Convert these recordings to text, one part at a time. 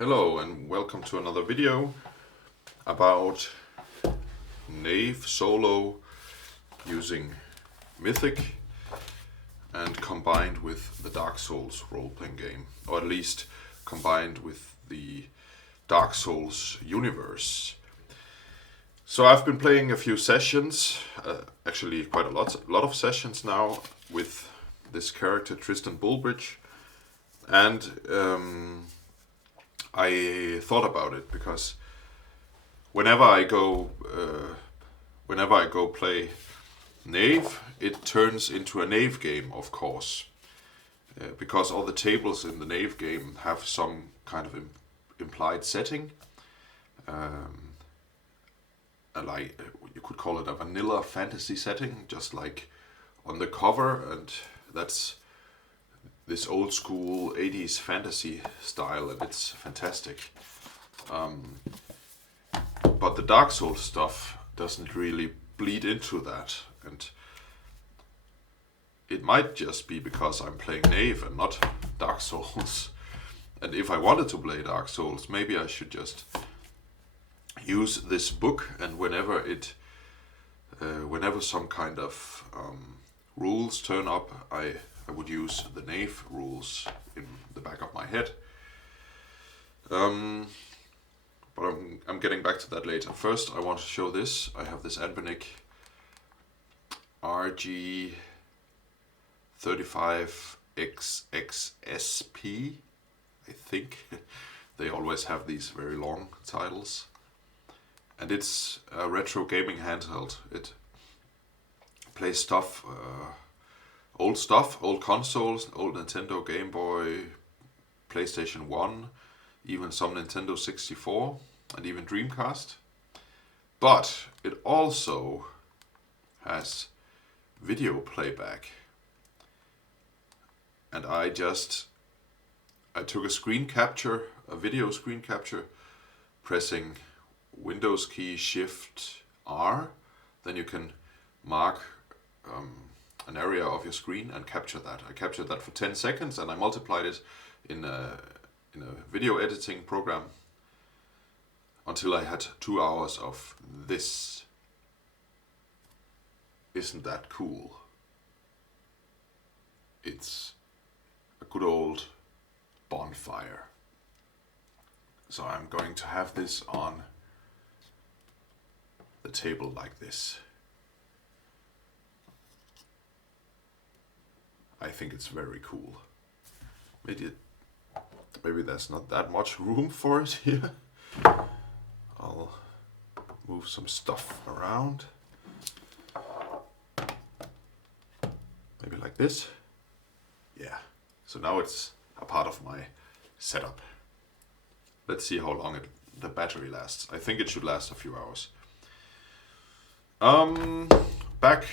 Hello and welcome to another video about Knave solo using Mythic and combined with the Dark Souls role-playing game, or at least combined with the Dark Souls universe. So I've been playing a few sessions, actually quite a lot of sessions now with this character Tristan Bullbridge, and I thought about it because whenever I go play Knave, it turns into a Knave game, of course, because all the tables in the Knave game have some kind of implied setting, like you could call it a vanilla fantasy setting, just like on the cover, and that's this old school 80s fantasy style, and it's fantastic. But the Dark Souls stuff doesn't really bleed into that, and it might just be because I'm playing Knave and not Dark Souls. And if I wanted to play Dark Souls, maybe I should just use this book, and whenever some kind of rules turn up, I would use the Knave rules in the back of my head. But I'm getting back to that later. First, I want to show this. I have this Anbernic RG35XXSP, I think. They always have these very long titles. And it's a retro gaming handheld. It plays stuff, old consoles, old Nintendo, Game Boy, PlayStation 1, even some Nintendo 64, and even Dreamcast. But it also has video playback. And I took a video screen capture, pressing Windows key Shift R. Then you can mark an area of your screen and capture that. I captured that for 10 seconds and I multiplied it in a video editing program until I had 2 hours of this. Isn't that cool? It's a good old bonfire. So I'm going to have this on the table like this. I think it's very cool. Maybe there's not that much room for it here. I'll move some stuff around. Maybe like this. Yeah. So now it's a part of my setup. Let's see how long the battery lasts. I think it should last a few hours. Back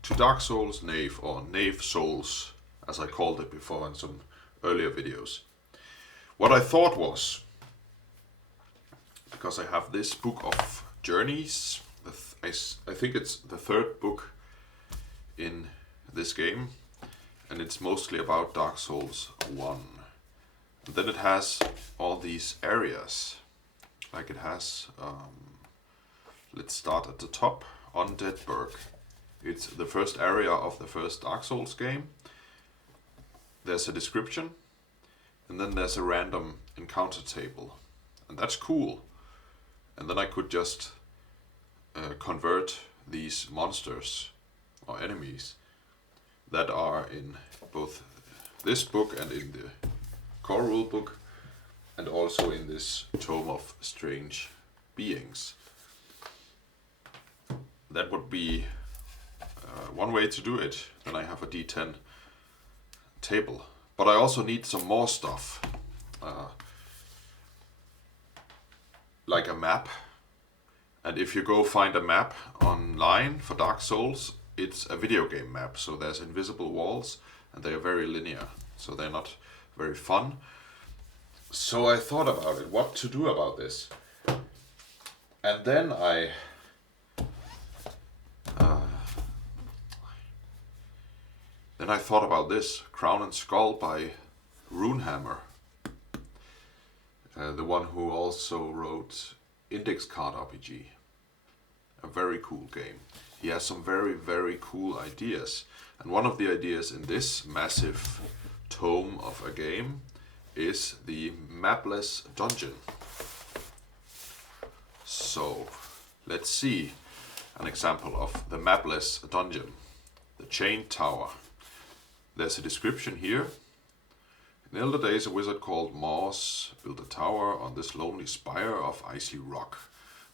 to Dark Souls Knave, or Knave Souls, as I called it before in some earlier videos. What I thought was, because I have this book of journeys, I think it's the third book in this game, and it's mostly about Dark Souls 1. And then it has all these areas, like it has, let's start at the top, Undead Burg. It's the first area of the first Dark Souls game. There's a description, and then there's a random encounter table, and that's cool. And then I could just convert these monsters or enemies that are in both this book and in the core rule book, and also in this Tome of Strange Beings. That would be one way to do it. Then I have a D10 table. But I also need some more stuff, like a map. And if you go find a map online for Dark Souls, it's a video game map. So there's invisible walls, and they are very linear. So they're not very fun. So I thought about it, what to do about this. And then I thought about this, Crown and Skull by Runehammer. the one who also wrote Index Card RPG. A very cool game. He has some very, very cool ideas. And one of the ideas in this massive tome of a game is the mapless dungeon. So, let's see an example of the mapless dungeon. The Chained Tower. There's a description here. In elder days, a wizard called Moss built a tower on this lonely spire of icy rock,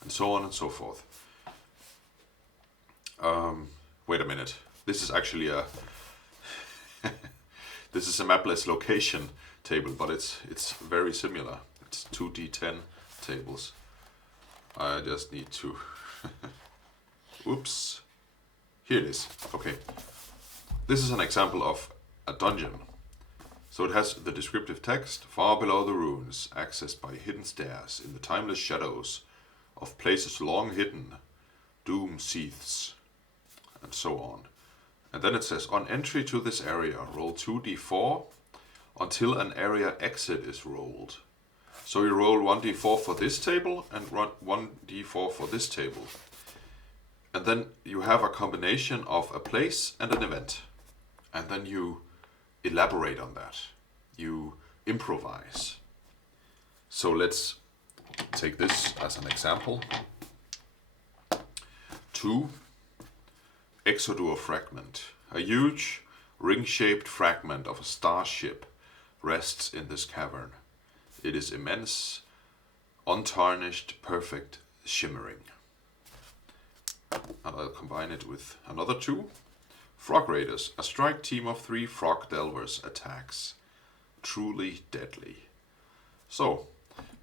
and so on and so forth. Wait a minute. This is actually a this is a mapless location table, but it's very similar. It's 2d10 tables. I just need to oops. Here it is. Okay. This is an example of a dungeon. So it has the descriptive text, far below the ruins, accessed by hidden stairs in the timeless shadows of places long hidden, doom seethes, and so on. And then it says, on entry to this area, roll 2d4 until an area exit is rolled. So you roll 1d4 for this table and 1d4 for this table. And then you have a combination of a place and an event. And then you elaborate on that. You improvise. So let's take this as an example. 2. Exodur fragment. A huge ring-shaped fragment of a starship rests in this cavern. It is immense, untarnished, perfect, shimmering. And I'll combine it with another 2. Frog Raiders, a strike team of 3 frog delvers attacks. Truly deadly. So,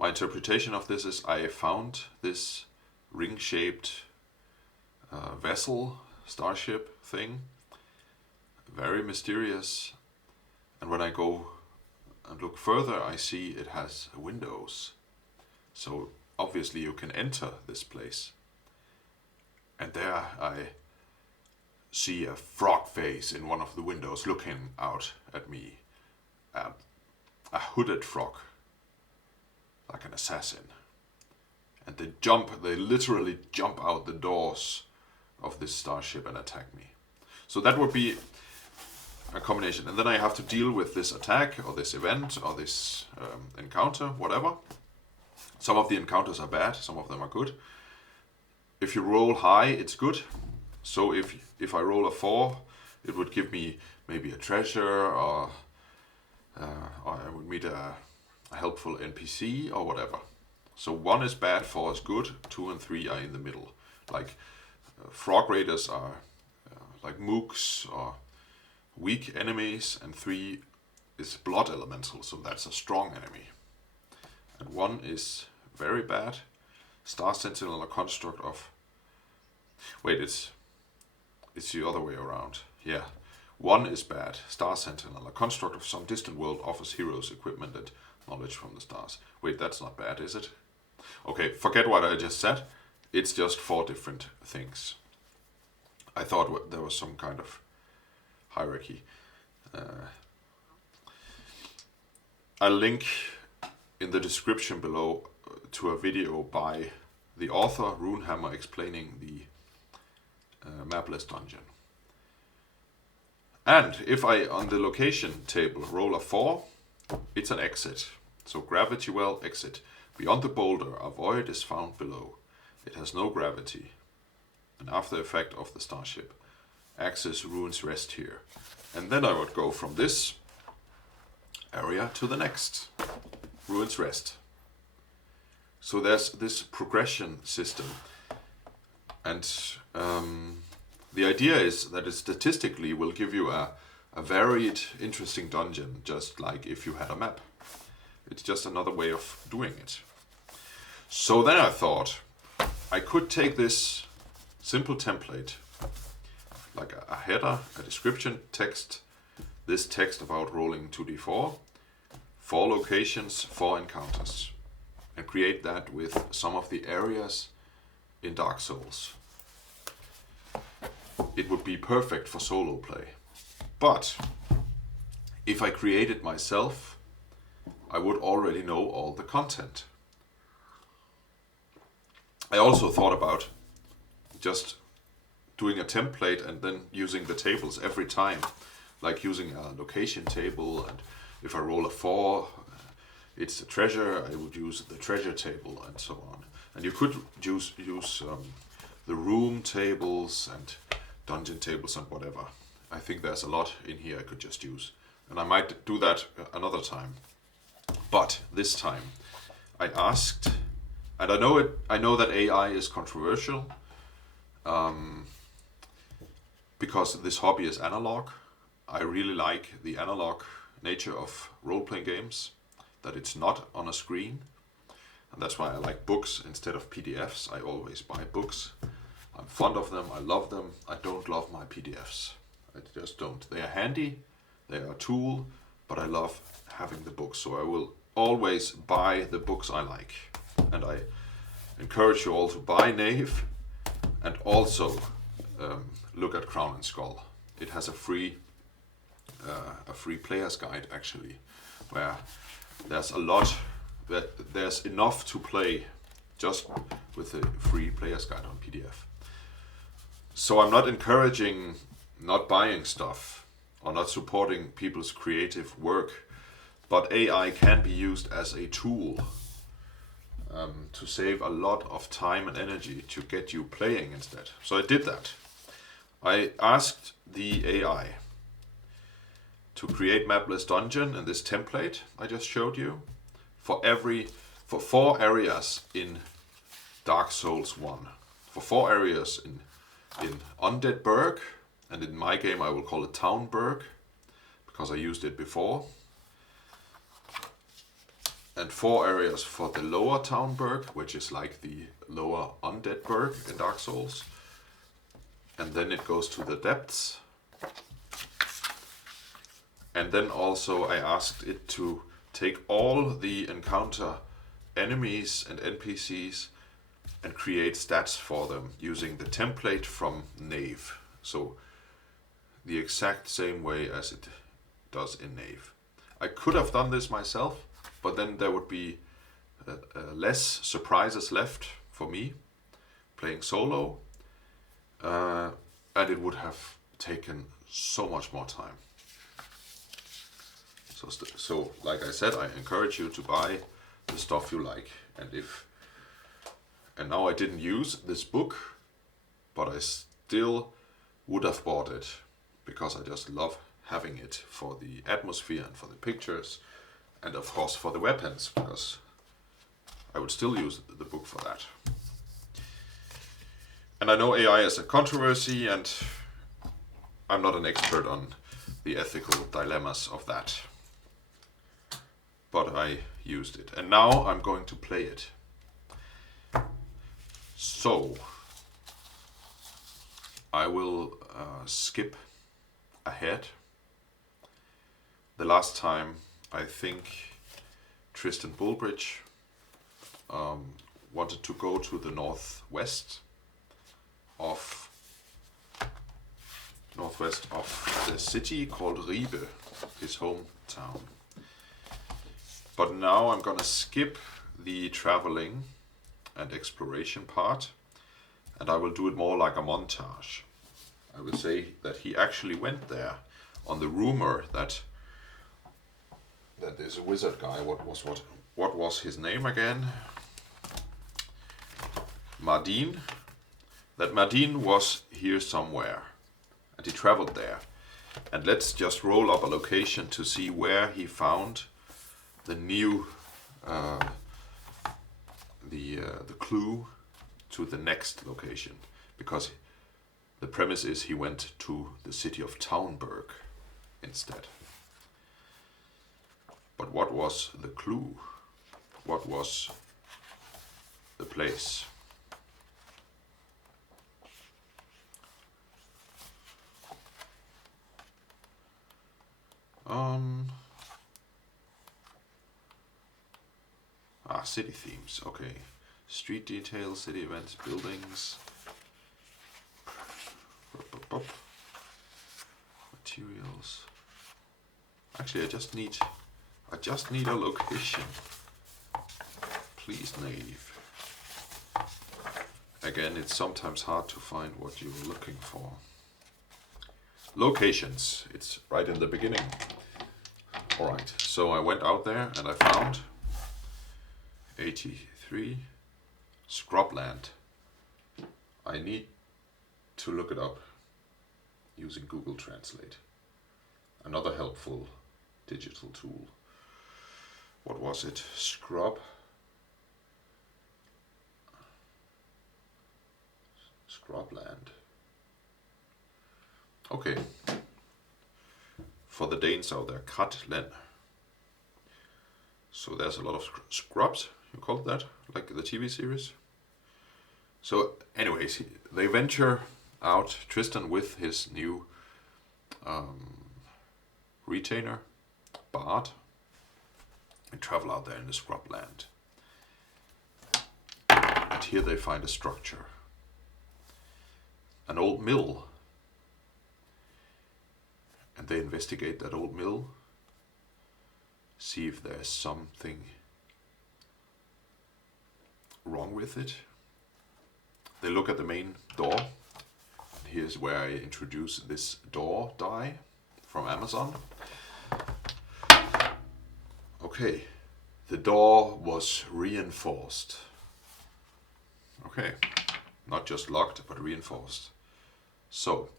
my interpretation of this is I found this ring-shaped vessel, starship thing. Very mysterious. And when I go and look further, I see it has windows. So, obviously you can enter this place. And there I see a frog face in one of the windows looking out at me. A hooded frog, like an assassin. And they literally jump out the doors of this starship and attack me. So that would be a combination. And then I have to deal with this attack or this event or this encounter, whatever. Some of the encounters are bad, some of them are good. If you roll high, it's good. So if I roll a 4, it would give me maybe a treasure or I would meet a helpful NPC or whatever. So 1 is bad, 4 is good, 2 and 3 are in the middle. Like frog raiders are like mooks or weak enemies, and 3 is blood elemental, so that's a strong enemy. And 1 is very bad. Star Sentinel, a construct of... Wait, it's the other way around. Yeah. 1 is bad. Star Sentinel, a construct of some distant world, offers heroes equipment and knowledge from the stars. Wait, that's not bad, is it? Okay, forget what I just said. It's just 4 different things. I thought there was some kind of hierarchy. I'll link in the description below to a video by the author, Runehammer, explaining the mapless dungeon. And if I, on the location table, roll a 4, it's an exit. So gravity well, exit. Beyond the boulder, a void is found below. It has no gravity. An after effect of the starship. Access ruins rest here. And then I would go from this area to the next. Ruins rest. So there's this progression system. And the idea is that it statistically will give you a varied, interesting dungeon, just like if you had a map. It's just another way of doing it. So then I thought I could take this simple template, like a header, a description, text, this text about rolling 2d4, 4 locations, 4 encounters, and create that with some of the areas in Dark Souls. It would be perfect for solo play. But if I create it myself, I would already know all the content. I also thought about just doing a template and then using the tables every time, like using a location table, and if I roll a 4, it's a treasure, I would use the treasure table and so on. And you could use the room tables and dungeon tables and whatever. I think there's a lot in here I could just use. And I might do that another time. But this time I asked, and I know that AI is controversial, because this hobby is analog. I really like the analog nature of role-playing games, that it's not on a screen. And that's why I like books instead of PDFs. I always buy books. I'm fond of them, I love them. I don't love my PDFs. I just don't. They are handy, they are a tool, but I love having the books. So I will always buy the books I like. And I encourage you all to buy Knave, and also look at Crown and Skull. It has a free player's guide actually, where there's enough to play just with the free player's guide on PDF. So I'm not encouraging not buying stuff or not supporting people's creative work, but AI can be used as a tool to save a lot of time and energy to get you playing instead. So I did that. I asked the AI to create mapless dungeon in this template I just showed you for 4 areas in Dark Souls 1, for 4 areas in Undead Burg, and in my game I will call it Town Burg because I used it before, and 4 areas for the lower Town Burg, which is like the lower Undead Burg in Dark Souls, and then it goes to the depths. And then also I asked it to take all the encounter enemies and NPCs and create stats for them using the template from Knave. So the exact same way as it does in Knave. I could have done this myself, but then there would be less surprises left for me playing solo, and it would have taken so much more time. So like I said, I encourage you to buy the stuff you like. And now I didn't use this book, but I still would have bought it because I just love having it for the atmosphere and for the pictures, and of course for the weapons, because I would still use the book for that. And I know AI is a controversy, and I'm not an expert on the ethical dilemmas of that, but I used it, and now I'm going to play it. So I will skip ahead. The last time, I think Tristan Bullbridge wanted to go to the northwest of the city called Ribe, his hometown. But now I'm gonna skip the traveling and exploration part, and I will do it more like a montage. I will say that he actually went there on the rumor that there's a wizard guy. What was his name again? Mardin. That Mardin was here somewhere, and he traveled there. And let's just roll up a location to see where he found the new the clue to the next location, because the premise is he went to the city of Town Burg instead. But what was the clue? What was the place? City themes, okay. Street details, city events, buildings. Materials. Actually, I just need I just need a location. Please, Knave. Again, it's sometimes hard to find what you're looking for. Locations. It's right in the beginning. Alright, so I went out there and I found 83 scrubland. I need to look it up using Google Translate. Another helpful digital tool. What was it? Scrubland. Okay. For the Danes out there, Katlen. So there's a lot of scrubs, you call it that, like the TV series. So anyways, they venture out, Tristan with his new retainer, Bard, and travel out there in the scrubland. And here they find a structure. An old mill. And they investigate that old mill, see if there's something wrong with it. They look at the main door. Here's where I introduce this door die from Amazon. Okay, the door was reinforced. Okay, not just locked, but reinforced. So,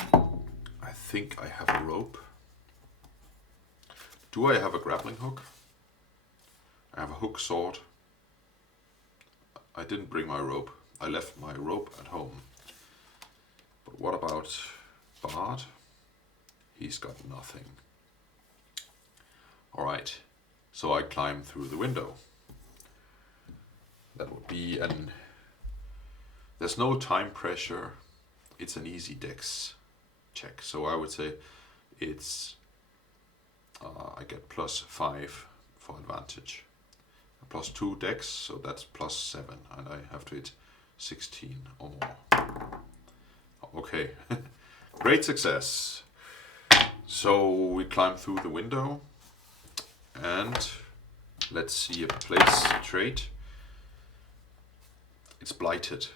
I think I have a rope. Do I have a grappling hook? I have a hook sword. I didn't bring my rope. I left my rope at home. But what about Bard? He's got nothing. Alright, so I climb through the window. That would be an... There's no time pressure. It's an easy dex check. So I would say it's... I get +5 for advantage. +2 dex, so that's +7. And I have to hit 16 or more. Okay, great success. So we climb through the window. And let's see a place trait. It's blighted.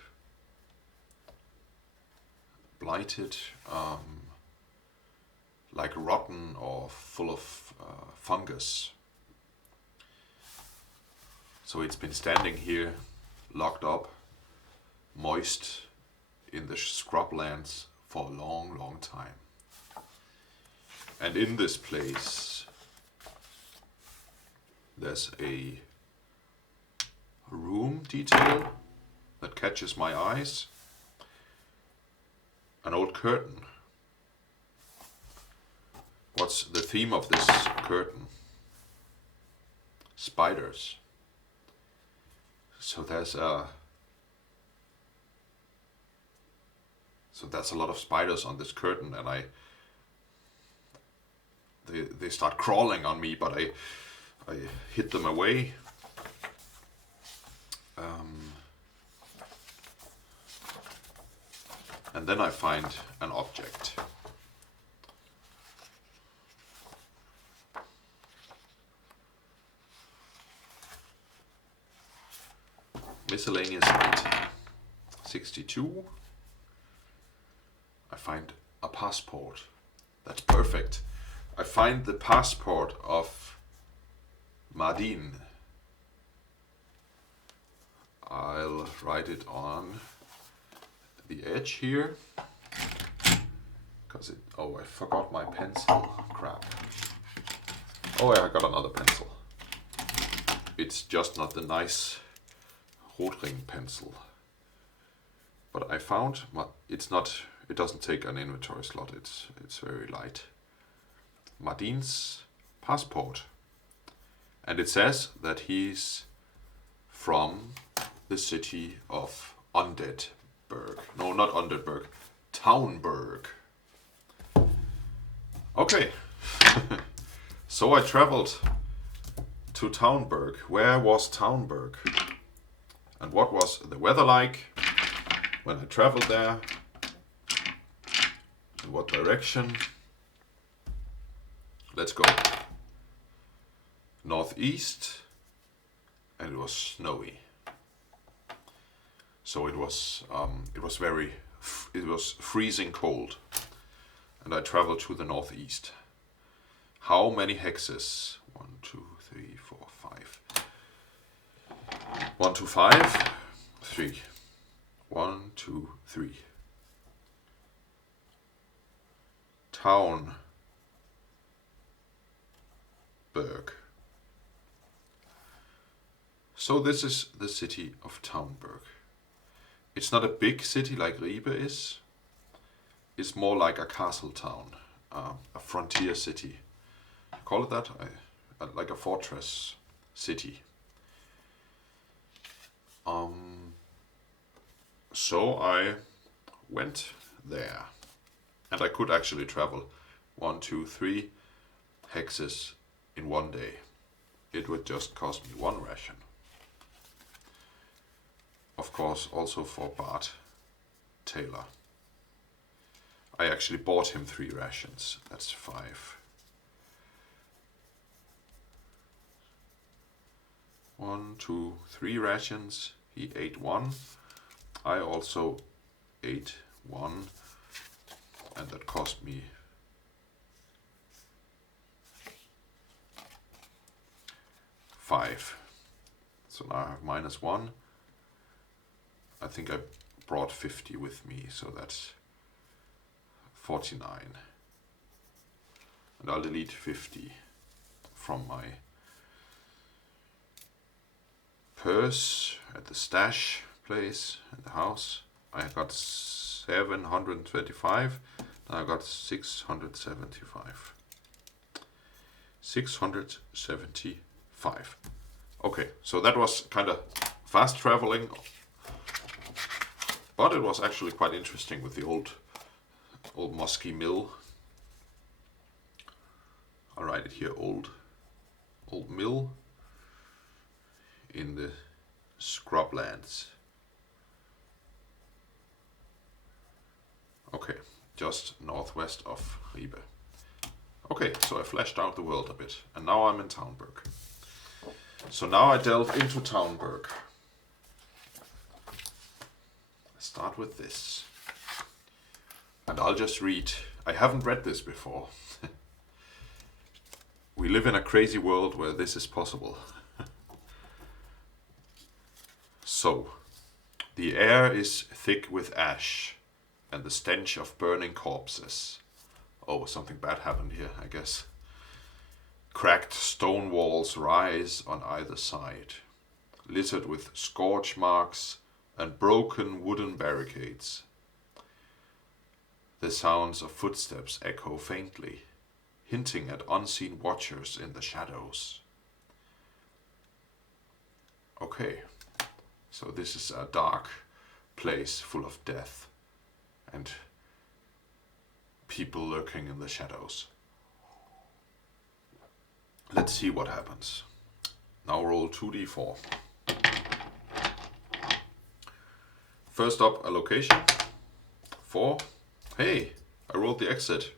Blighted, like rotten or full of fungus. So it's been standing here, locked up, moist in the scrublands for a long, long time. And in this place, there's a room detail that catches my eyes. An old curtain. What's the theme of this curtain? Spiders. So there's a lot of spiders on this curtain, and they start crawling on me, but I hit them away. And then I find an object. Miscellaneous item. 62. I find a passport. That's perfect. I find the passport of Madin. I'll write it on the edge here. Because oh, I forgot my pencil. Crap. Oh, yeah, I got another pencil. It's just not the nice Rotring pencil. But I found it doesn't take an inventory slot. It's very light. Madin's passport. And it says that he's from the city of Undead Burg. No, not Undead Burg. Town Burg. Okay. So I traveled to Town Burg. Where was Town Burg? And what was the weather like when I traveled there? In what direction? Let's go. northeast, and it was snowy. So it was freezing cold, and I traveled to the northeast. How many hexes? 1, 2, 3, 4, 5. 1 to 5. 3. 1, 2, 3. Town Burg. So this is the city of Town Burg. It's not a big city like Ribe is. It's more like a castle town, a frontier city. Call it that? Like a fortress city. So I went there, and I could actually travel 1, 2, 3 hexes in one day. It would just cost me 1 ration. Of course, also for Bart Taylor. I actually bought him 3 rations. That's 5. 1, 2, 3 rations. He ate 1. I also ate 1, and that cost me 5. So now I have -1. I think I brought 50 with me, so that's 49. And I'll delete 50 from my purse at the stash place in the house. I got 725. Now I got 675. 675. Okay, so that was kind of fast traveling, but it was actually quite interesting with the old musky mill. I'll write it here, old mill in the scrublands. Okay, just northwest of Ribe. Okay, so I fleshed out the world a bit, and now I'm in Town Burg. So now I delve into Town Burg. Start with this. And I'll just read. I haven't read this before. We live in a crazy world where this is possible. So, the air is thick with ash and the stench of burning corpses. Oh, something bad happened here, I guess. Cracked stone walls rise on either side, littered with scorch marks and broken wooden barricades. The sounds of footsteps echo faintly, hinting at unseen watchers in the shadows. Okay, so this is a dark place full of death and people lurking in the shadows. Let's see what happens. Now roll 2d4. First up, a location. 4. Hey, I rolled the exit.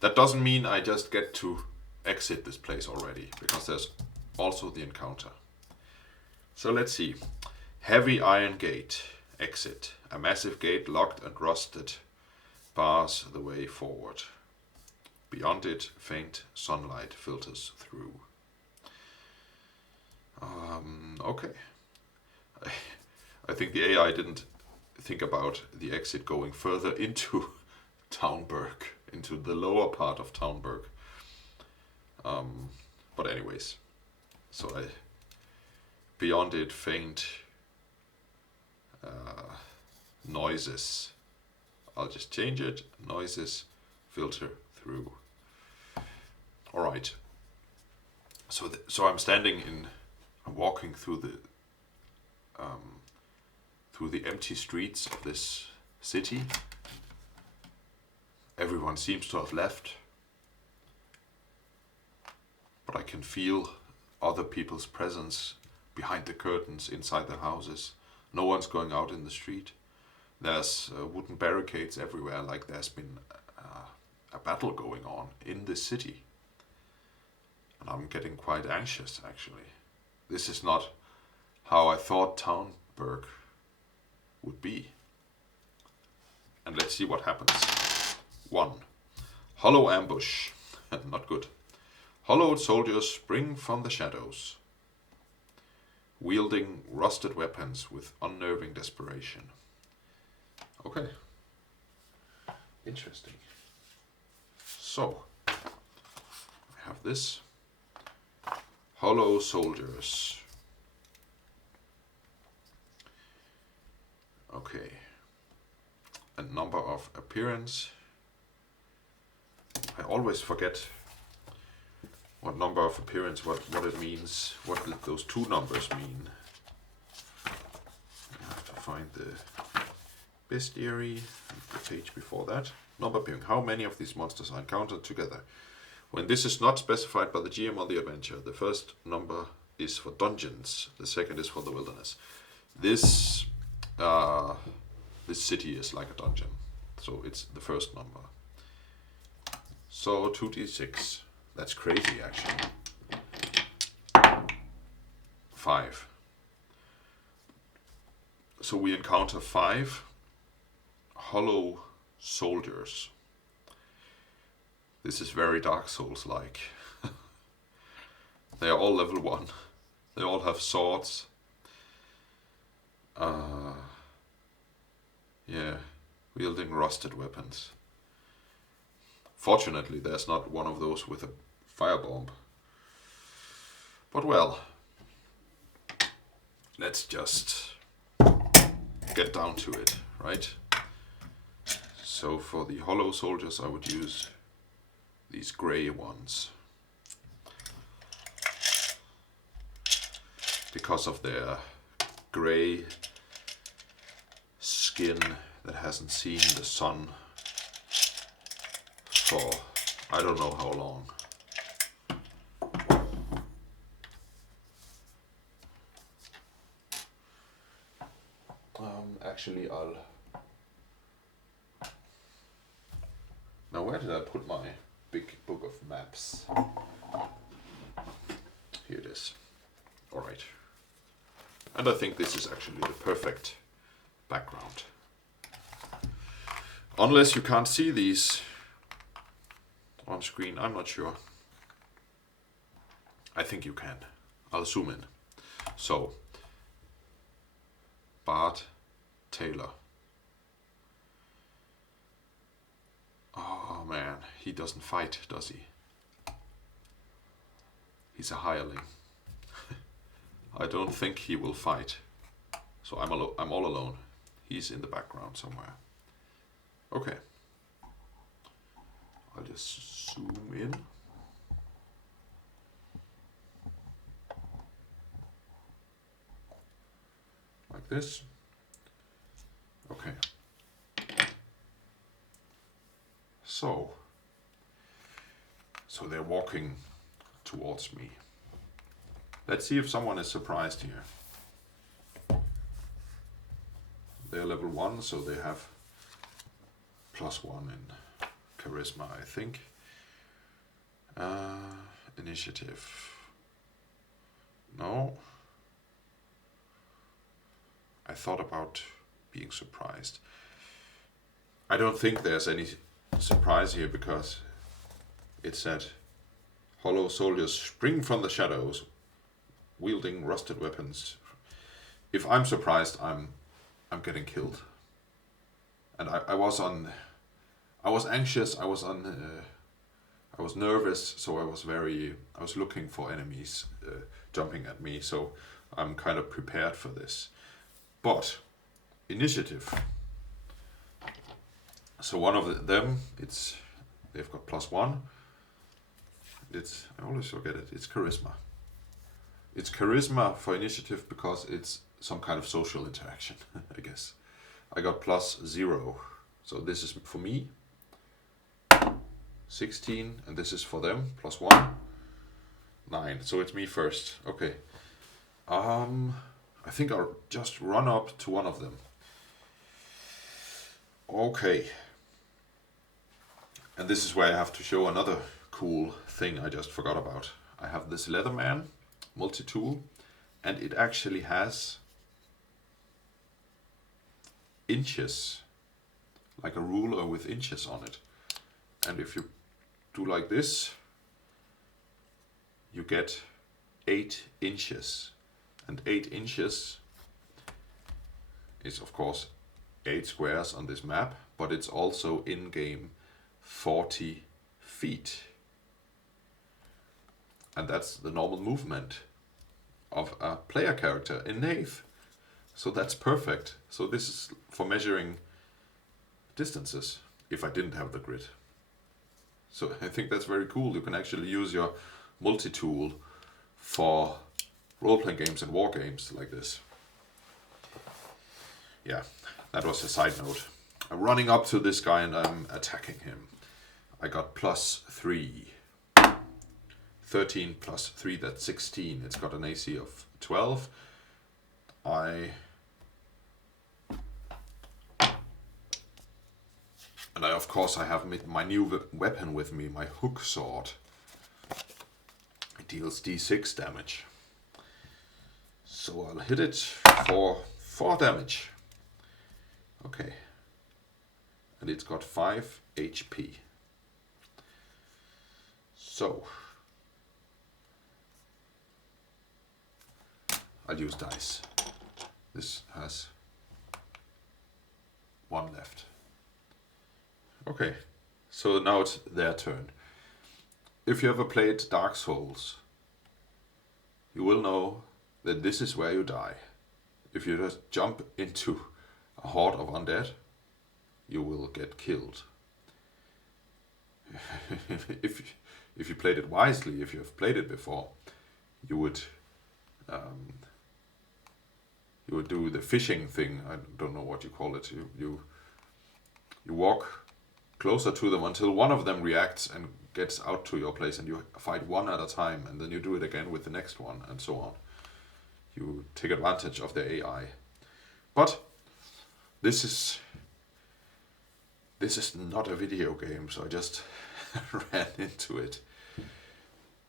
That doesn't mean I just get to exit this place already, because there's also the encounter. So let's see. Heavy iron gate. Exit. A massive gate locked and rusted bars the way forward. Beyond it, faint sunlight filters through. Okay. I think the AI didn't think about the exit going further into Town Burg, into the lower part of Town Burg. But anyways, so beyond it, faint noises. I'll just change it. Noises filter through. All right. So I'm walking through the empty streets of this city. Everyone seems to have left, but I can feel other people's presence behind the curtains inside the houses. No one's going out in the street. There's wooden barricades everywhere, like there's been a battle going on in the city. And I'm getting quite anxious, actually. This is not how I thought Town Burg would be. And let's see what happens. 1. Hollow ambush. Not good. Hollowed soldiers spring from the shadows, wielding rusted weapons with unnerving desperation. Okay. Interesting. So, I have this. Hollow soldiers. Okay. And number of appearance. I always forget what number of appearance, what it means, what those two numbers mean. I have to find the bestiary, the page before that. Number appearing. How many of these monsters are encountered together? When this is not specified by the GM on the adventure, the first number is for dungeons, the second is for the wilderness. This city is like a dungeon, so it's the first number. So 2d6. That's crazy, actually. 5. So we encounter 5 hollow soldiers. This is very Dark Souls-like. They are all level 1. They all have swords. Yeah, wielding rusted weapons. Fortunately, there's not one of those with a firebomb. But well, let's just get down to it, right? So for the hollow soldiers, I would use these grey ones, because of their grey skin that hasn't seen the sun for I don't know how long. Actually, now where did I put my big book of maps? Here it is. Alright. And I think this is actually the perfect background. Unless you can't see these on screen, I'm not sure. I think you can. I'll zoom in. So, Bart Taylor. Oh man, he doesn't fight, does he? He's a hireling. I don't think he will fight. So I'm all alone. He's in the background somewhere. Okay. I'll just zoom in. Like this. Okay. So they're walking towards me. Let's see if someone is surprised here. They're level 1, so they have +1 in charisma, I think. Initiative. No. I thought about being surprised. I don't think there's any surprise here because it said hollow soldiers spring from the shadows wielding rusted weapons. If I'm surprised, I'm getting killed. And I was anxious, I was nervous, so I was looking for enemies jumping at me, so I'm kind of prepared for this. But initiative. So one of them, they've got +1. I always forget it. It's charisma. It's charisma for initiative because it's some kind of social interaction, I guess. I got +0. So this is for me. 16, and this is for them. +1. 9. So it's me first. Okay. I think I'll just run up to one of them. Okay. And this is where I have to show another cool thing I just forgot about. I have this Leatherman multi-tool, and it actually has inches, like a ruler with inches on it. And if you do like this, you get 8 inches. And 8 inches is of course 8 squares on this map, but it's also in-game 40 feet. And that's the normal movement of a player character in Knave. So that's perfect. So this is for measuring distances, if I didn't have the grid. So I think that's very cool. You can actually use your multi-tool for role-playing games and war games like this. Yeah, that was a side note. I'm running up to this guy and I'm attacking him. I got +3. 13 plus 3, that's 16. It's got an AC of 12. And of course I have my new weapon with me, my hook sword. It deals d6 damage. So I'll hit it for 4 damage. Okay. And it's got 5 HP. So I'll use dice. This has 1 left. Okay, so now it's their turn. If you ever played Dark Souls, you will know that this is where you die. If you just jump into a horde of undead, you will get killed. if you played it wisely, if you have played it before, you would do the fishing thing. I don't know what you call it. You walk closer to them until one of them reacts and gets out to your place, and you fight one at a time, and then you do it again with the next one, and so on. You take advantage of their AI. But this is not a video game, so I just ran into it.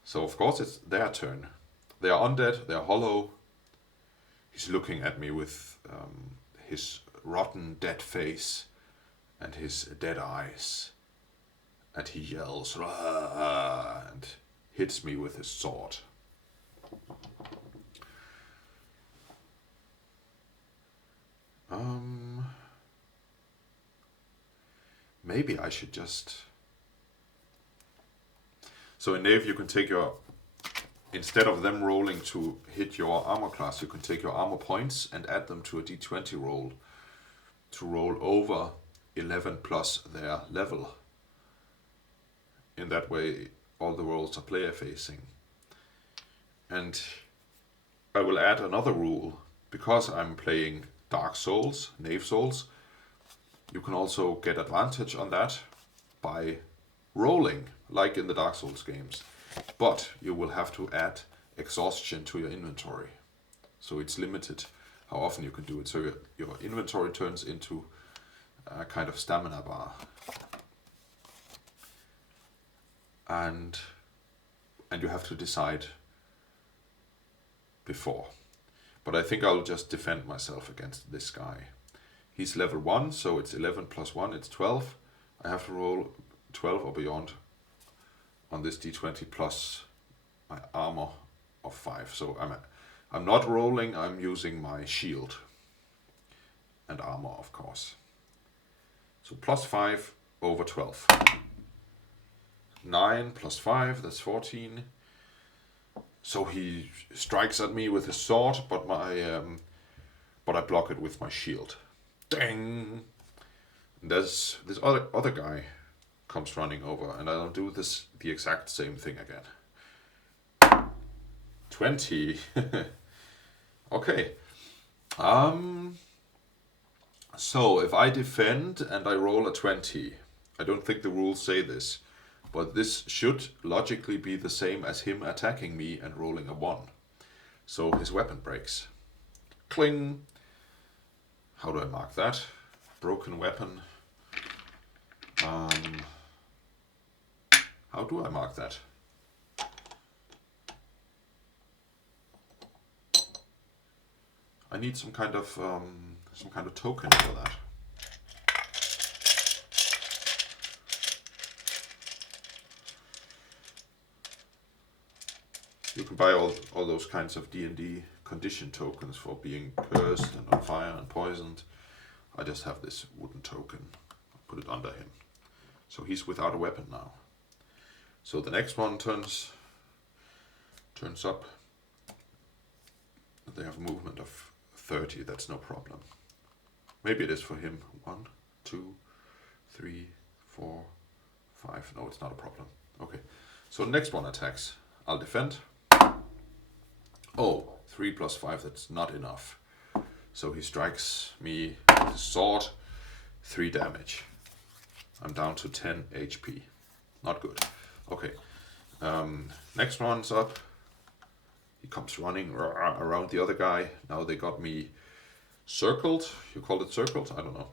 So of course it's their turn. They are undead, they are hollow. He's looking at me with his rotten dead face and his dead eyes. And he yells, "Rah!" and hits me with his sword. Maybe I should just... So in Knave you can take your... Instead of them rolling to hit your armor class, you can take your armor points and add them to a d20 roll to roll over 11 plus their level. In that way, all the rolls are player facing. And I will add another rule. Because I'm playing Dark Souls, Knave Souls, you can also get advantage on that by rolling, like in the Dark Souls games. But you will have to add exhaustion to your inventory. So it's limited how often you can do it. So your inventory turns into a kind of stamina bar. And you have to decide before. But I think I'll just defend myself against this guy. He's level 1, so it's 11 plus 1, it's 12. I have to roll 12 or beyond on this d20 plus my armor of 5. So I'm not rolling, I'm using my shield and armor, of course. So plus 5 over 12. 9 plus 5, that's 14. So he strikes at me with his sword, but I block it with my shield. Dang! And there's this other guy comes running over, and I'll do the exact same thing again. 20. Okay. So if I defend and I roll a 20, I don't think the rules say this, but this should logically be the same as him attacking me and rolling a 1. So his weapon breaks. Cling! How do I mark that? Broken weapon. How do I mark that? I need some kind of token for that. You can buy all those kinds of D&D condition tokens for being cursed and on fire and poisoned. I just have this wooden token. I'll put it under him. So he's without a weapon now. So the next one turns up. They have a movement of 30, that's no problem. Maybe it is for him. 1, 2, 3, 4, 5. No, it's not a problem. Okay. So next one attacks. I'll defend. Oh, 3 plus 5, that's not enough. So he strikes me with his sword, 3 damage. I'm down to 10 HP. Not good. Okay. Next one's up. He comes running around the other guy. Now they got me circled. You called it circled? I don't know.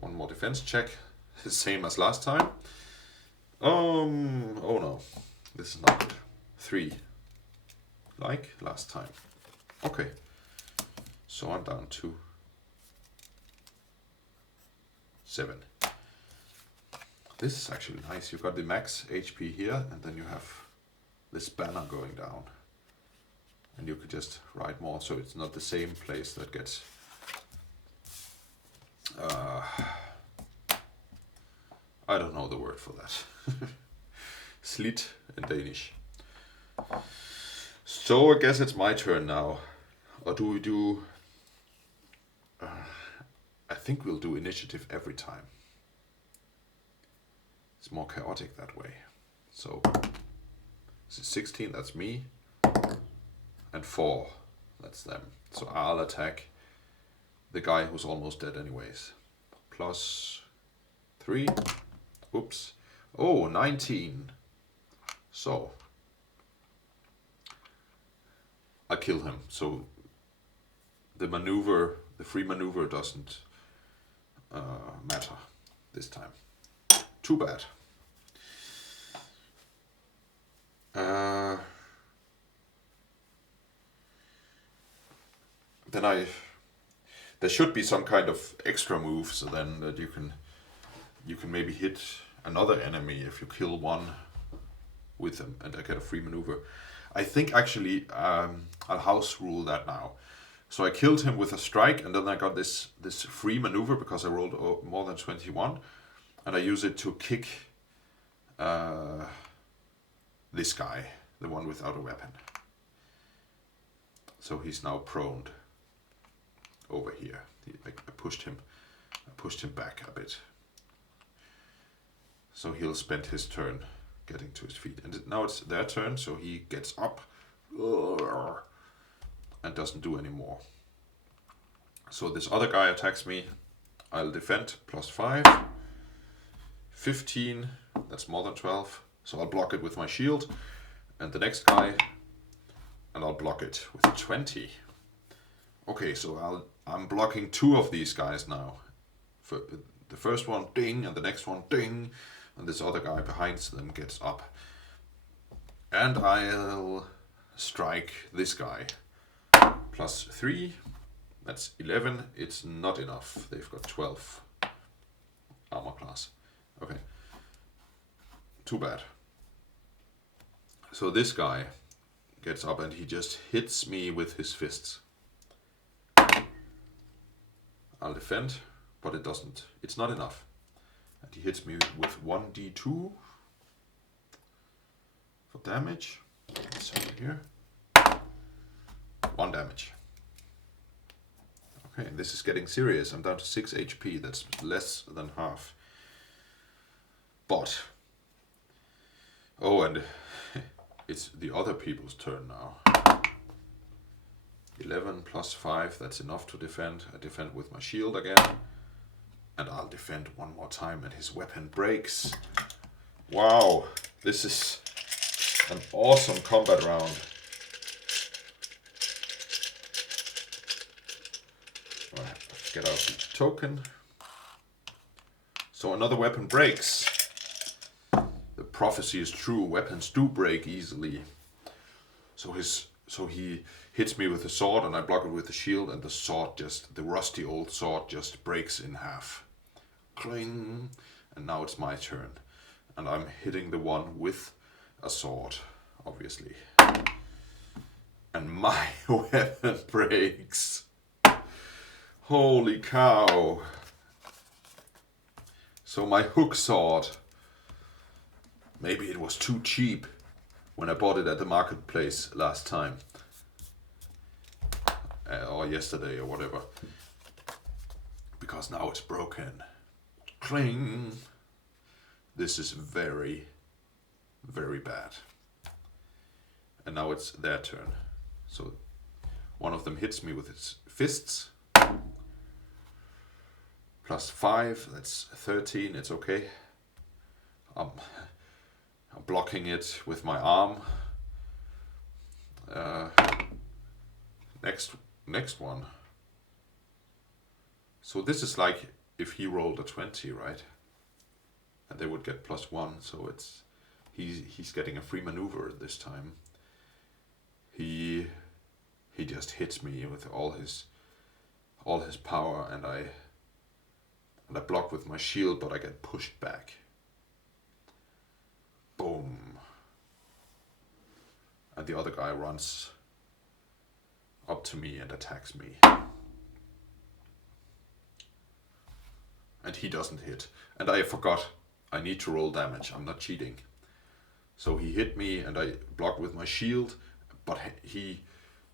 One more defense check. Same as last time. Oh no. This is not good. 3. Like last time. Okay. So I'm down to 7. This is actually nice. You've got the max HP here, and then you have this banner going down. And you could just write more, so it's not the same place that gets... I don't know the word for that. Slit in Danish. So I guess it's my turn now. Or do we do... I think we'll do initiative every time. It's more chaotic that way. So 16, that's me. And 4, that's them. So I'll attack the guy who's almost dead anyways. Plus 3. Oops. Oh, 19. So I kill him. So the maneuver, the free maneuver doesn't matter this time. Too bad. Then there should be some kind of extra move, so then that you can maybe hit another enemy if you kill one with them, and I get a free maneuver. I think actually I'll house rule that now. So I killed him with a strike, and then I got this free maneuver because I rolled more than 21, and I use it to kick this guy, the one without a weapon. So he's now prone over here. I pushed him back a bit. So he'll spend his turn getting to his feet, and now it's their turn. So he gets up and doesn't do any more. So this other guy attacks me. I'll defend plus 5. 15, that's more than 12. So I'll block it with my shield. And the next guy, and I'll block it with a 20. Okay, so I'm blocking 2 of these guys now. For the first one, ding, and the next one, ding. And this other guy behind them gets up. And I'll strike this guy. Plus 3, that's 11. It's not enough. They've got 12 armor class. Okay. Too bad. So this guy gets up and he just hits me with his fists. I'll defend, but it's not enough. And he hits me with 1d2 for damage. Let's have it here. 1 damage. Okay, this is getting serious. I'm down to 6 HP. That's less than half. But... oh, and it's the other people's turn now. 11 plus 5, that's enough to defend. I defend with my shield again. And I'll defend one more time, and his weapon breaks. Wow, this is an awesome combat round. Let's get out the token. So another weapon breaks. The prophecy is true, weapons do break easily. So his So he hits me with the sword, and I block it with the shield, and the rusty old sword just breaks in half. Cling! And now it's my turn. And I'm hitting the one with a sword, obviously. And my weapon breaks. Holy cow. So my hook sword, maybe it was too cheap when I bought it at the marketplace last time. Or yesterday or whatever. Because now it's broken. Cling! This is very, very bad. And now it's their turn. So one of them hits me with its fists. +5, that's 13, it's okay. I'm blocking it with my arm. Next one. So this is like if he rolled a 20, right? And they would get +1, so he's getting a free maneuver this time. He just hits me with all his power, and I block with my shield, but I get pushed back. Boom. And the other guy runs up to me and attacks me. And he doesn't hit. And I forgot, I need to roll damage. I'm not cheating. So he hit me and I blocked with my shield, but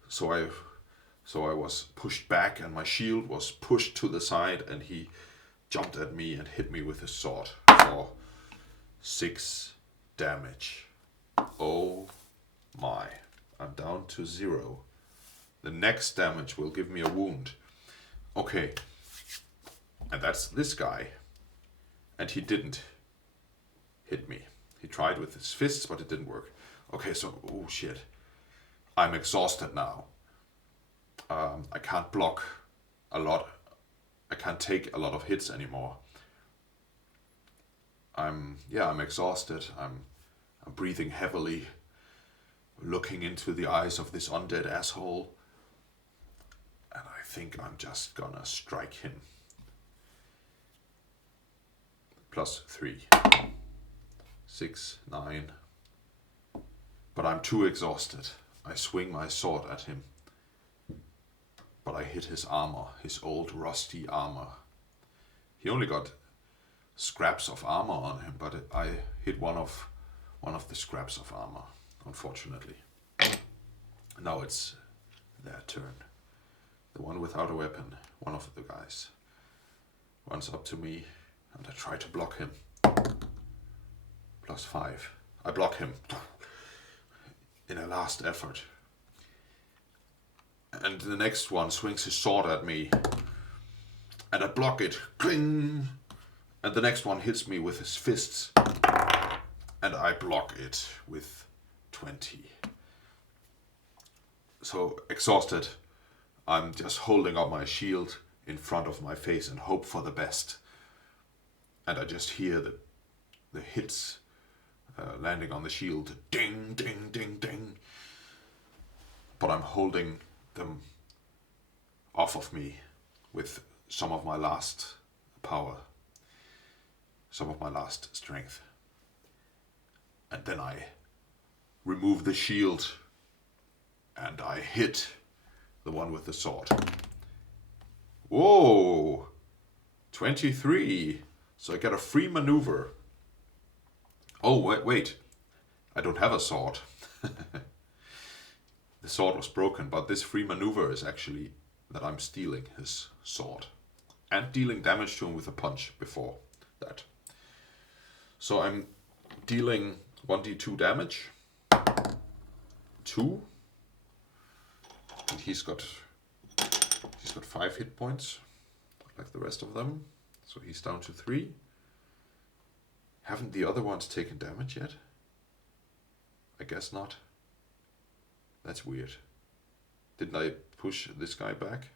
so I was pushed back and my shield was pushed to the side, and he jumped at me and hit me with his sword for 6 damage. Oh my, I'm down to 0. The next damage will give me a wound. Okay, and that's this guy. And he didn't hit me. He tried with his fists, but it didn't work. Okay, so, oh shit. I'm exhausted now. I can't block a lot. I can't take a lot of hits anymore. I'm exhausted. I'm breathing heavily, looking into the eyes of this undead asshole. And I think I'm just gonna strike him. +3. 6, 9. But I'm too exhausted. I swing my sword at him. But I hit his armor, his old rusty armor. He only got scraps of armor on him, but I hit one of the scraps of armor, unfortunately. Now it's their turn. The one without a weapon, one of the guys, runs up to me, and I try to block him. +5. I block him in a last effort. And the next one swings his sword at me, and I block it. Cling! And the next one hits me with his fists, and I block it with 20. So exhausted, I'm just holding up my shield in front of my face and hope for the best. And I just hear the hits landing on the shield. Ding, ding, ding, ding. But I'm holding them off of me with some of my last power, some of my last strength. And then I remove the shield and I hit the one with the sword. Whoa! 23. So I get a free maneuver. Oh, wait. I don't have a sword. The sword was broken, but this free maneuver is actually that I'm stealing his sword and dealing damage to him with a punch before that. So I'm dealing 1d2 damage. 2. And he's got 5 hit points, like the rest of them. So he's down to 3. Haven't the other ones taken damage yet? I guess not. That's weird. Didn't I push this guy back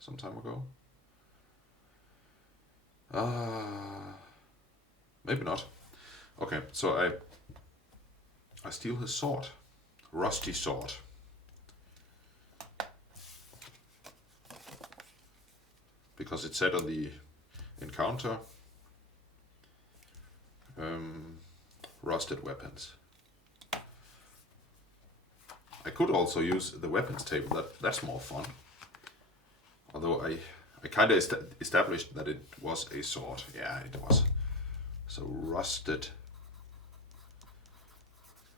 some time ago? Maybe not. Okay, so I steal his sword. Rusty sword. because it said on the encounter rusted weapons. I could also use the weapons table. That's more fun. Although I kind of established that it was a sword. Yeah, it was. So rusted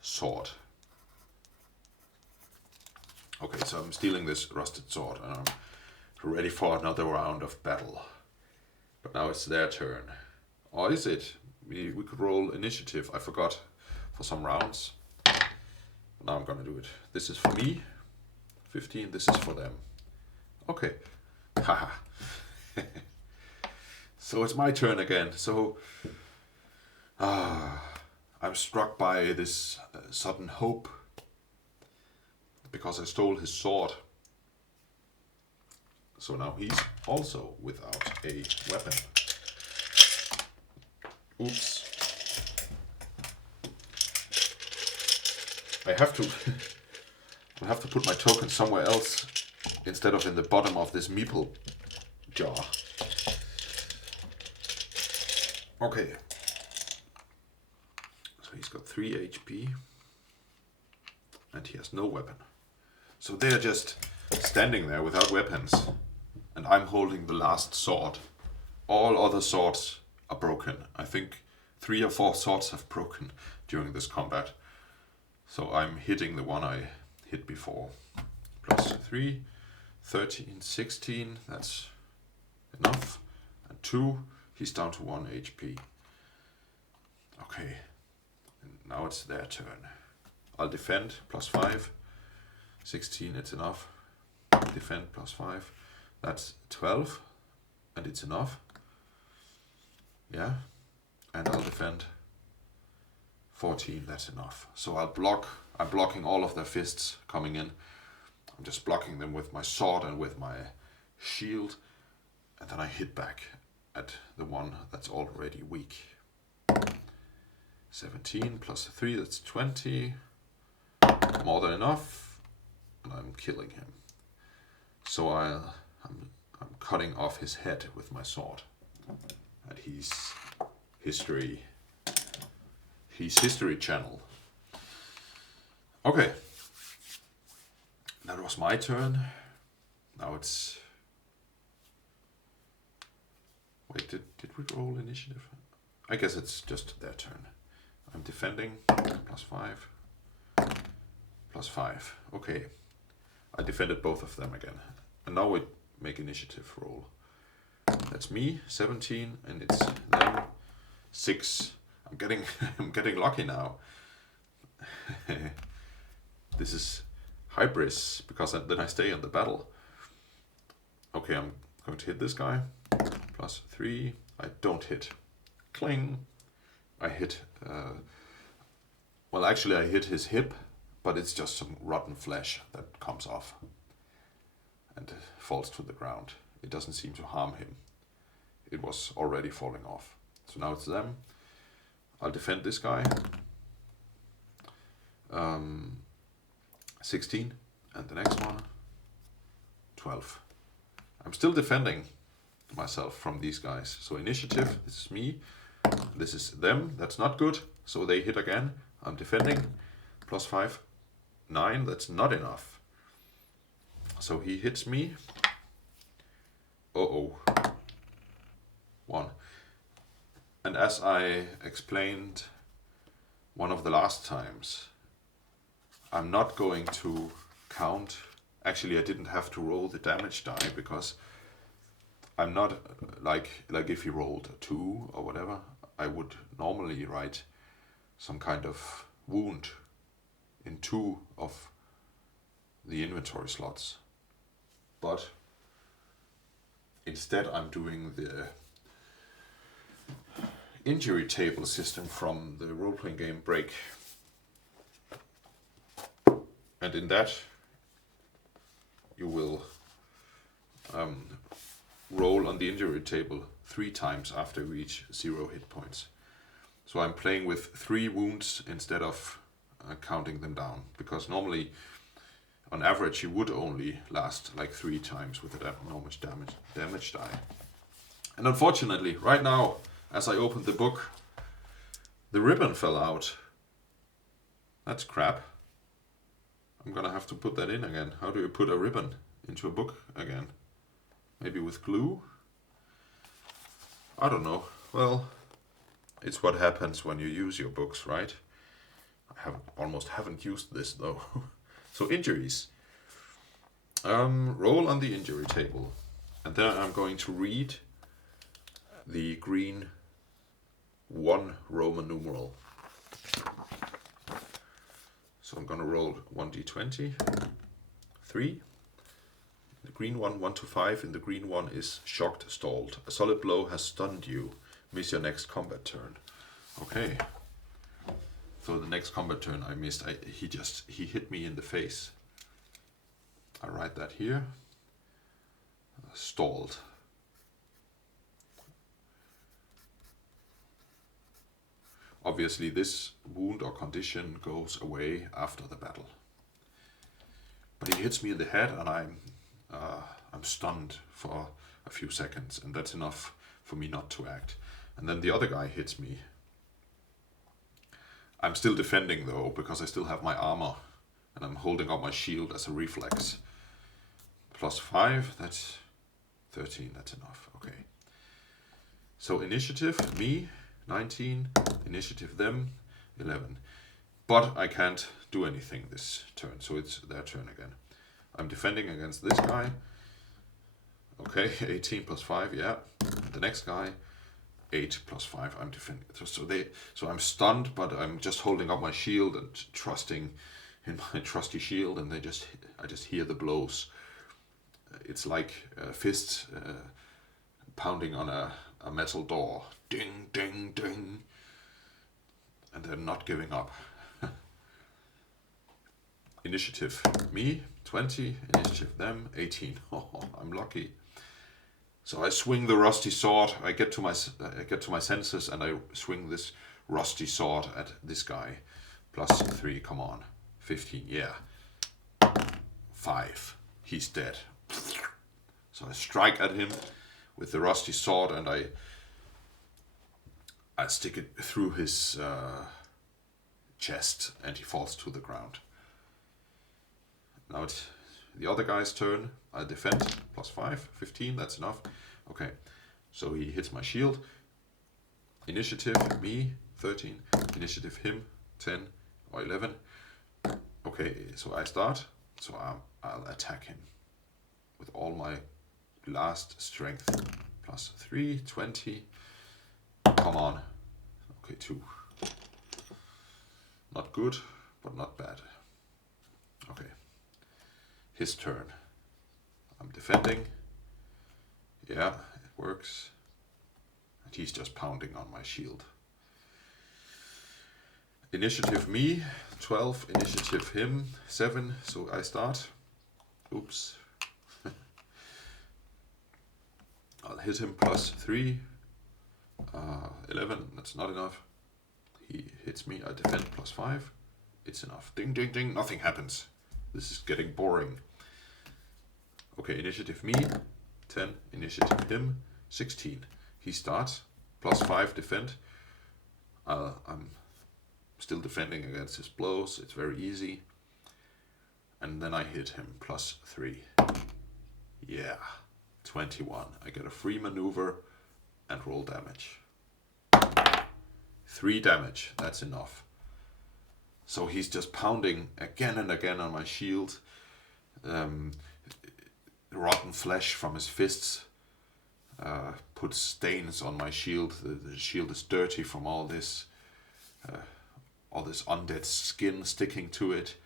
sword. Okay, so I'm stealing this rusted sword and I'm ready for another round of battle. But now it's their turn. Or is it? We could roll initiative. I forgot for some rounds. Now I'm gonna do it. This is for me. 15, this is for them. Okay. Haha. So it's my turn again. So I'm struck by this sudden hope because I stole his sword. So now he's also without a weapon. Oops. I have to put my token somewhere else instead of in the bottom of this meeple jar. Okay. So he's got 3 HP and he has no weapon. So they're just standing there without weapons and I'm holding the last sword. All other swords are broken. I think 3 or 4 swords have broken during this combat. So I'm hitting the one I hit before. Plus 3, 13, 16, that's enough. And 2, he's down to 1 HP. Okay, and now it's their turn. I'll defend, plus 5. 16, it's enough. Defend, plus 5. That's 12, and it's enough. Yeah, and I'll defend. 14, that's enough. So I'll block. I'm blocking all of their fists coming in. I'm just blocking them with my sword and with my shield. And then I hit back at the one that's already weak. 17 plus 3, that's 20. More than enough. And I'm killing him. So I'm cutting off his head with my sword. And he's history channel. Okay. That was my turn. Now it's... Wait, did we roll initiative? I guess it's just their turn. I'm defending. Plus 5. Plus 5. Okay. I defended both of them again. And now we make initiative roll. That's me, 17, and it's them, 6. I'm getting lucky now. This is hybris because then I stay in the battle. Okay, I'm going to hit this guy. Plus 3. I don't hit. Cling. I hit. Well, actually, I hit his hip, but it's just some rotten flesh that comes off and falls to the ground. It doesn't seem to harm him. It was already falling off. So now it's them. I'll defend this guy. 16. And the next one. 12. I'm still defending myself from these guys. So initiative, this is me. This is them. That's not good. So they hit again. I'm defending. Plus 5. 9. That's not enough. So he hits me. Uh-oh. 1. And as I explained one of the last times, I'm not going to count. Actually, I didn't have to roll the damage die because I'm not like if he rolled a 2 or whatever, I would normally write some kind of wound in 2 of the inventory slots. But instead I'm doing the injury table system from the role-playing game Break. And in that you will roll on the injury table 3 times after you reach 0 hit points. So I'm playing with 3 wounds instead of counting them down, because normally on average he would only last like 3 times with that enormous damage die. And unfortunately, right now, as I opened the book, the ribbon fell out. That's crap. I'm gonna have to put that in again. How do you put a ribbon into a book again? Maybe with glue? I don't know. Well, it's what happens when you use your books, right? I almost haven't used this though. So injuries. Roll on the injury table. And then I'm going to read the green 1 Roman numeral. So I'm going to roll 1d20, 3. The green one, 1 to 5, and the green one is shocked, stalled. A solid blow has stunned you. Miss your next combat turn. Okay. So the next combat turn I missed. He hit me in the face. I write that here. Stalled. Obviously this wound or condition goes away after the battle. But he hits me in the head and I'm stunned for a few seconds, and that's enough for me not to act. And then the other guy hits me. I'm still defending though, because I still have my armor and I'm holding up my shield as a reflex. +5, that's 13, that's enough, okay. So initiative, me, 19, initiative them, 11. But I can't do anything this turn, so it's their turn again. I'm defending against this guy. Okay, 18 +5, yeah. The next guy, 8 +5, I'm defending. So I'm stunned, but I'm just holding up my shield and trusting in my trusty shield, and I just hear the blows. It's like fists pounding on a metal door. Ding, ding, ding. And they're not giving up. Initiative me, 20. Initiative them, 18. Oh, I'm lucky. So I swing the rusty sword. I get to my senses and I swing this rusty sword at this guy. +3, come on. 15, yeah. 5. He's dead. So I strike at him with the rusty sword and I stick it through his chest and he falls to the ground. Now it's the other guy's turn. I defend, +5, 15, that's enough. Okay, so he hits my shield. Initiative, me, 13. Initiative, him, 10 or 11. Okay, so I start. So I'll attack him with all my last strength. +3, 20. Come on. Okay, 2. Not good, but not bad. Okay. His turn. I'm defending. Yeah, it works. And he's just pounding on my shield. Initiative me, 12. Initiative him, 7. So I start. Oops. I'll hit him +3. 11, that's not enough. He hits me, I defend +5. It's enough. Ding, ding, ding, nothing happens. This is getting boring. Okay, initiative me, 10. Initiative him, 16. He starts, +5 defend. I'm still defending against his blows. It's very easy. And then I hit him, +3. Yeah, 21. I get a free maneuver and roll damage. 3 damage, that's enough. So he's just pounding again and again on my shield. Rotten flesh from his fists puts stains on my shield. The shield is dirty from all this undead skin sticking to it.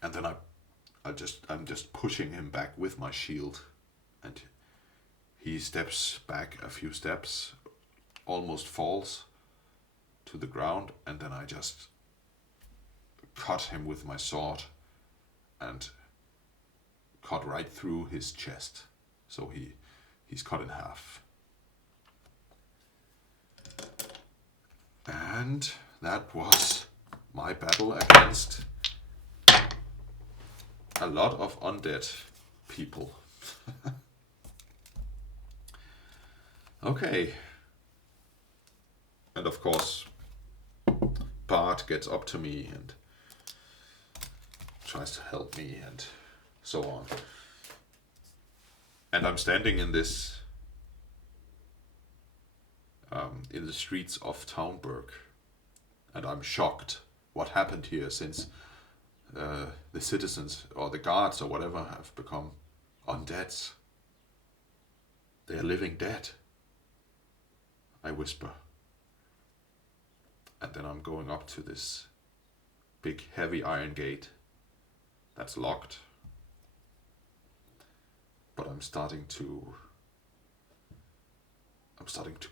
And then I'm just pushing him back with my shield, and he steps back a few steps, almost falls to the ground, and then I just cut him with my sword and cut right through his chest. So he's cut in half. And that was my battle against a lot of undead people. Okay. And of course, Bart gets up to me and tries to help me and so on. And I'm standing in this, in the streets of Town Burg, and I'm shocked what happened here since the citizens or the guards or whatever have become undeads. They are living dead, I whisper. And then I'm going up to this big heavy iron gate that's locked. But I'm starting to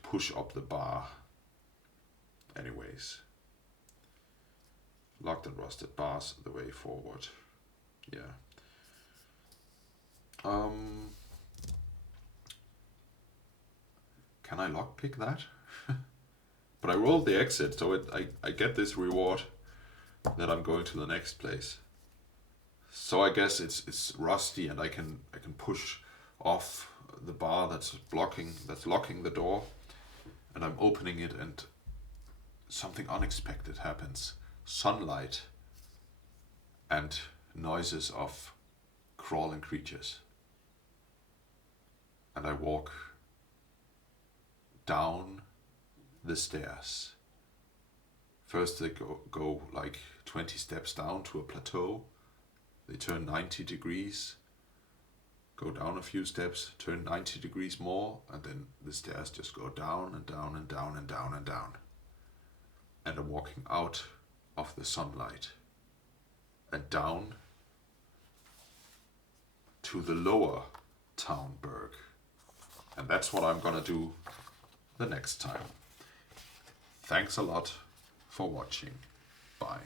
push up the bar anyways. Locked and rusted bars the way forward. Yeah. Can I lockpick that? But I rolled the exit, so I get this reward that I'm going to the next place. So I guess it's rusty, and I can push off the bar that's locking the door, and I'm opening it, and something unexpected happens. Sunlight and noises of crawling creatures. And I walk down the stairs. First they go like 20 steps down to a plateau. They turn 90 degrees, go down a few steps, turn 90 degrees more, and then the stairs just go down and down and down and down and down. And I'm walking out of the sunlight and down to the lower Town Burg. And that's what I'm gonna do the next time. Thanks a lot for watching. Bye.